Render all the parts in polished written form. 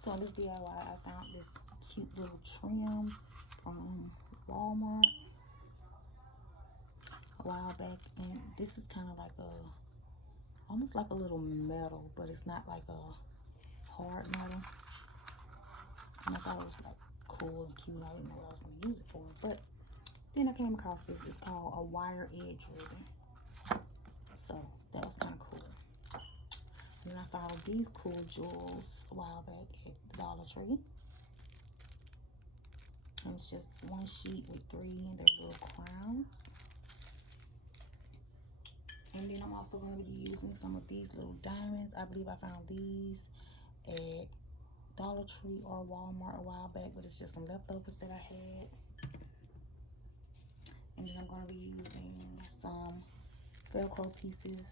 So on this DIY, I found this cute little trim from Walmart a while back, and this is kind of like almost like a little metal, but it's not like a hard metal. And I thought it was like cool and cute. I didn't know what I was going to use it for, but then I came across this. It's called a wire edge ribbon. So that was kind of cool. And then I found these cool jewels a while back at the Dollar Tree. And it's just one sheet with 3 and their little crowns. And then I'm also going to be using some of these little diamonds. I believe I found these at Dollar Tree or Walmart a while back, but it's just some leftovers that I had. And then I'm going to be using some Velcro pieces,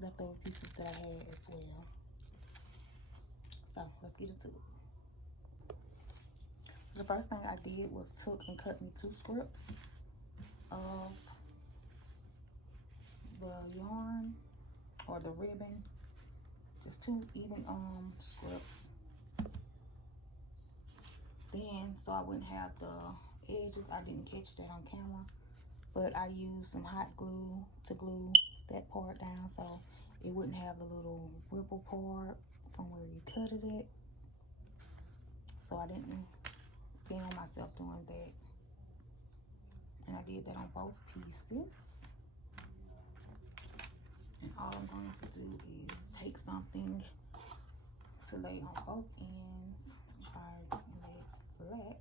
leftover pieces that I had as well. So let's get into it. The first thing I did was took and cut me 2 strips of the yarn or the ribbon, just 2 even strips. Then, so I wouldn't have the edges, I didn't catch that on camera, but I used some hot glue to glue that part down so it wouldn't have the little ripple part from where you cut it at. So I didn't film myself doing that. And I did that on both pieces. And all I'm going to do is take something to lay on both ends, try to lay it flat.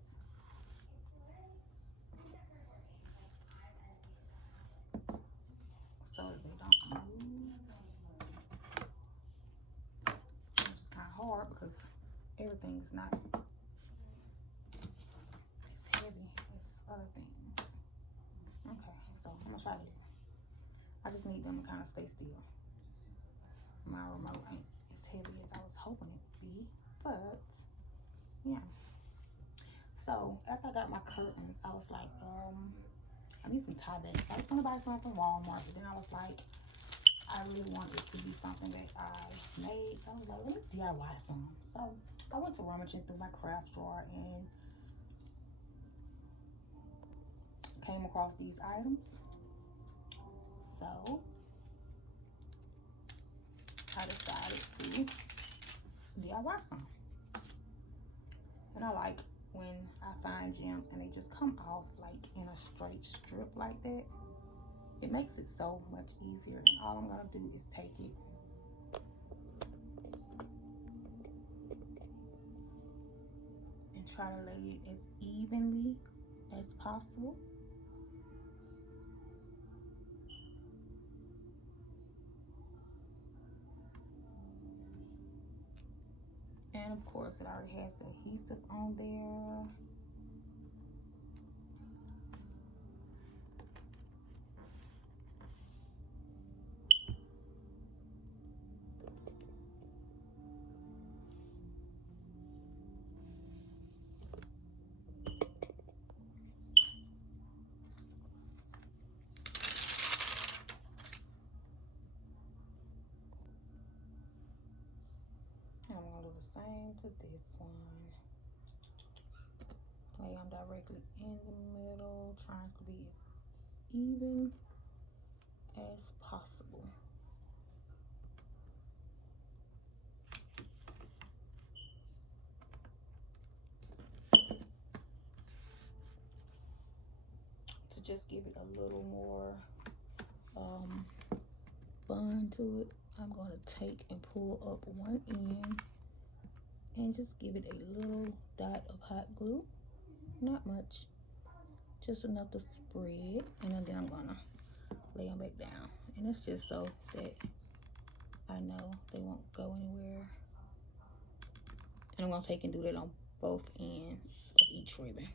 So that they don't move. Which is kind of hard because everything is not as heavy as other things. Okay, so I'm gonna try this. I just need them to kind of stay still. My remote ain't as heavy as I was hoping it would be, but yeah. So after I got my curtains, I was like, I need some Tiebacks. I was gonna buy something from Walmart, but then I was like, I really want it to be something that I made. So I was like, let me DIY some. So I went to rummaging through my craft drawer and came across these items. So I decided to DIY some. And I like when I find gems and they just come off like in a straight strip like that. It makes it so much easier. And all I'm gonna do is take it and try to lay it as evenly as possible. And of course, it already has the adhesive on there. And I'm gonna do the same to this one. Lay them directly in the middle, trying to be as even as possible. To just give it a little more bun to it, I'm going to take and pull up one end and just give it a little dot of hot glue. Not much, just enough to spread, and then I'm gonna lay them back down. And it's just so that I know they won't go anywhere. And I'm gonna take and do that on both ends of each ribbon.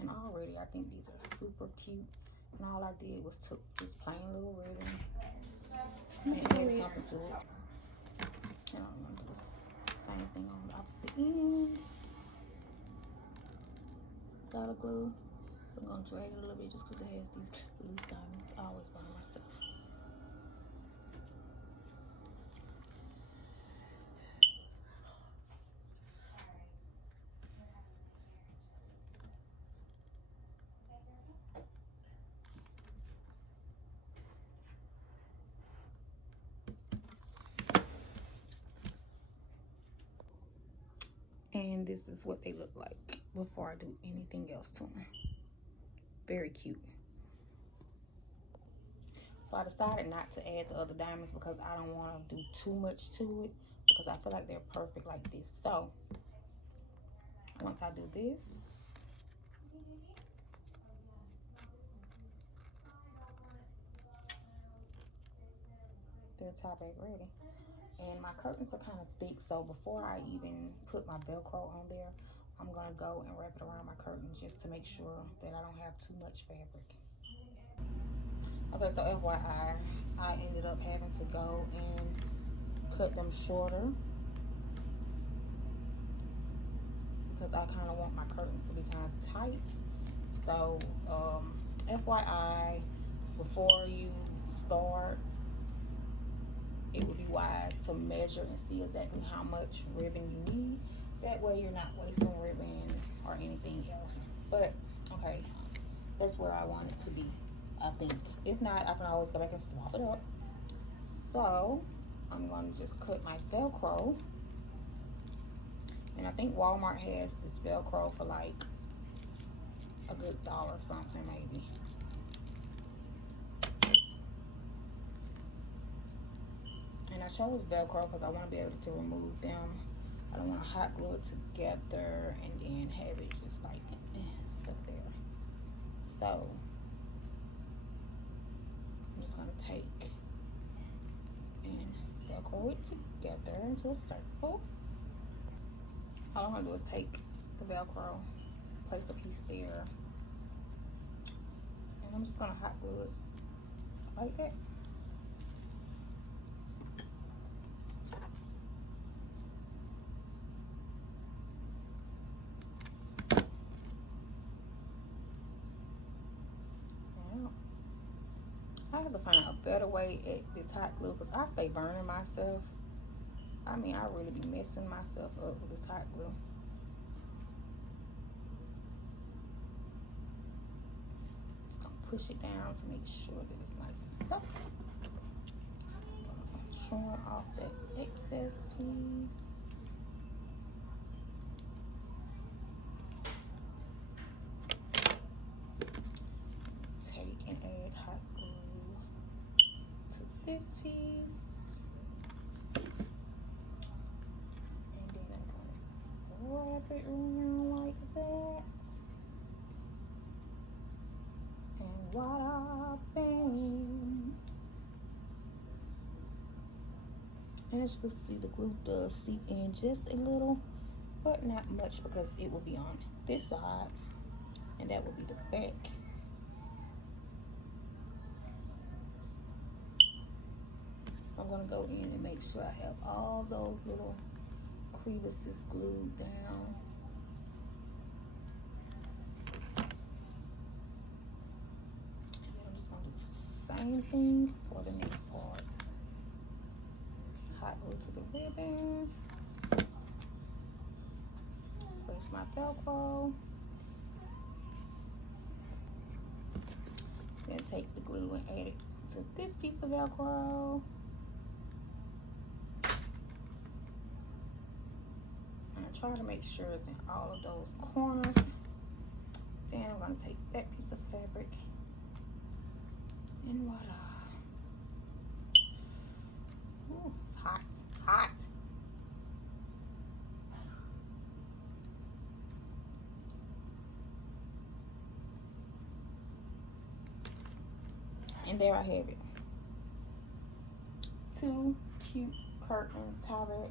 And already I think these are super cute. And all I did was took this plain little ribbon and added something to it. And I'm gonna do the same thing on the opposite end. Dollar glue. I'm gonna drag it a little bit just because it has these loose diamonds. I always buy myself. this is what they look like before I do anything else to them. Very cute. So I decided not to add the other diamonds because I don't want to do too much to it, because I feel like they're perfect like this. So once I do this, they're tie back ready. And my curtains are kind of thick, so before I even put my Velcro on there, I'm gonna go and wrap it around my curtain just to make sure that I don't have too much fabric. Okay, so FYI, I ended up having to go and cut them shorter because I kind of want my curtains to be kind of tight. So FYI, before you start, it would be wise to measure and see exactly how much ribbon you need. That way you're not wasting ribbon or anything else. But okay, that's where I want it to be, I think. If not, I can always go back and swap it up. So I'm going to just cut my Velcro. And I think Walmart has this Velcro for like a good $1 something maybe. And I chose Velcro because I want to be able to remove them. I don't want to hot glue it together and then have it just like stuck there. So I'm just going to take and Velcro it together into a circle. All I'm going to do is take the Velcro, place a piece there, and I'm just going to hot glue it like that. I have to find a better way at this hot glue because I stay burning myself. I mean, I really be messing myself up with this hot glue. Just gonna push it down to make sure that it's nice and stuck. Trim off that excess piece. Take and add hot glue to this piece. And then I'm gonna wrap it around like that. And voila, bam. As you can see, the glue does seep in just a little, but not much because it will be on this side and that will be the back. So I'm going to go in and make sure I have all those little crevices glued down. I'm just going to do the same thing for the next part. Hot glue to the ribbon. Place my Velcro. Then take the glue and add it to this piece of Velcro. And I try to make sure it's in all of those corners. Then I'm going to take that piece of fabric and voila. Ooh, it's hot, hot. And there I have it. 2 cute curtain Tiebacks.